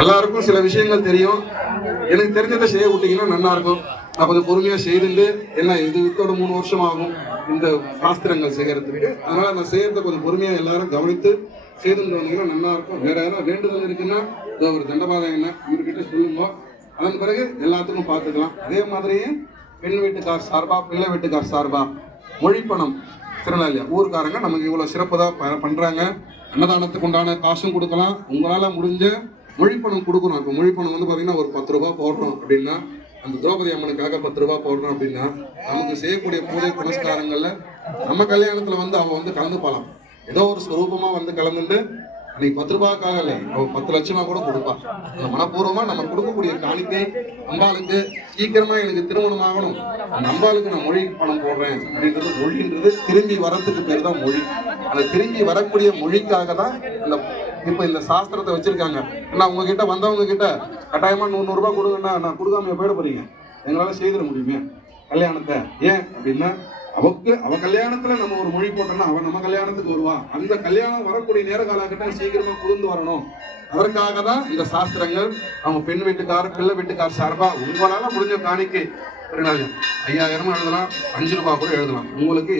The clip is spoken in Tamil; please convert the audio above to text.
எல்லாருக்கும் சில விஷயங்கள் தெரியும். எனக்கு தெரிஞ்சதை செய்ய விட்டீங்கன்னா நல்லா இருக்கும். நான் கொஞ்சம் பொறுமையா செய்துட்டு, என்ன இது வித்தோட 3 வருஷம் ஆகும் இந்த சாஸ்திரங்கள் செய்யறதுக்கு. அதனால நான் செய்யறத கொஞ்சம் பொறுமையா எல்லாரும் கவனித்து செய்துட்டு வந்தீங்கன்னா நல்லா இருக்கும். வேற யாராவது வேண்டுதல் இருக்குன்னா ஒரு தண்டபாதம் என்ன இவர்கிட்ட சொல்லுங்க. அதன் பிறகு எல்லாத்துக்கும் பார்த்துக்கலாம். அதே மாதிரியே பெண் வீட்டுக்கார் சார்பா, பிள்ளை வீட்டுக்கார் சார்பா மொழிப்பணம் திருநெல்வேலி ஊருக்காரங்க நமக்கு இவ்வளவு சிறப்பு தான் பண்றாங்க. அன்னதானத்துக்கு உண்டான காசும் கொடுக்கலாம். உங்களால முடிஞ்ச மொழிப்பணம் கொடுக்கணும். இப்போ மொழிப்பணம் வந்து பாத்தீங்கன்னா ஒரு 10 ரூபாய் போடுறோம் அப்படின்னா, அந்த திரௌபதி அம்மனுக்காக 10 ரூபாய் போடுறோம் அப்படின்னா, நமக்கு செய்யக்கூடிய பூஜை புனஸ்காரங்கள்ல நம்ம கல்யாணத்துல வந்து அவ வந்து கலந்துப்பாலாம். ஏதோ ஒரு ஸ்வரூபமா வந்து கலந்துட்டு அன்னைக்கு 10 ரூபாய்க்காக இல்லை, அவ 10 லட்சமா கூட கொடுப்பா. அந்த மனப்பூர்வமா நம்ம கொடுக்கக்கூடிய காணிக்கை அம்பாளுக்கு சீக்கிரமா எனக்கு திருமணம் ஆகணும், அந்த அம்பாளுக்கு நான் மொழி பணம் போடுறேன் அப்படின்றது. மொழின்றது திரும்பி வரத்துக்கு பேர் தான் மொழி. அந்த திரும்பி வரக்கூடிய மொழிக்காக தான் அந்த இப்ப இந்த சாஸ்திரத்தை வச்சிருக்காங்க. ஏன்னா உங்ககிட்ட வந்தவங்க கிட்ட கட்டாயமா 100 ரூபாய் கொடுங்கன்னா நான் கொடுக்காம போயிட போறீங்க. எங்களால செய்திட முடியுமே கல்யாணத்தை. ஏன் அப்படின்னா அவ கல்யாணத்துல நம்ம ஒரு மொழி போட்டோம்னா அவன் நம்ம கல்யாணத்துக்கு வருவா. அந்த கல்யாணம் வரக்கூடிய நேர காலகட்டம் சீக்கிரமா புரிந்து வரணும். அதற்காக தான் இந்த சாஸ்திரங்கள். அவங்க பெண் வீட்டுக்கார் பிள்ளை வீட்டுக்கார் சார்பா உங்களால முடிஞ்ச காணிக்கை 5000 எழுதலாம், 5 ரூபாய் கூட எழுதலாம். உங்களுக்கு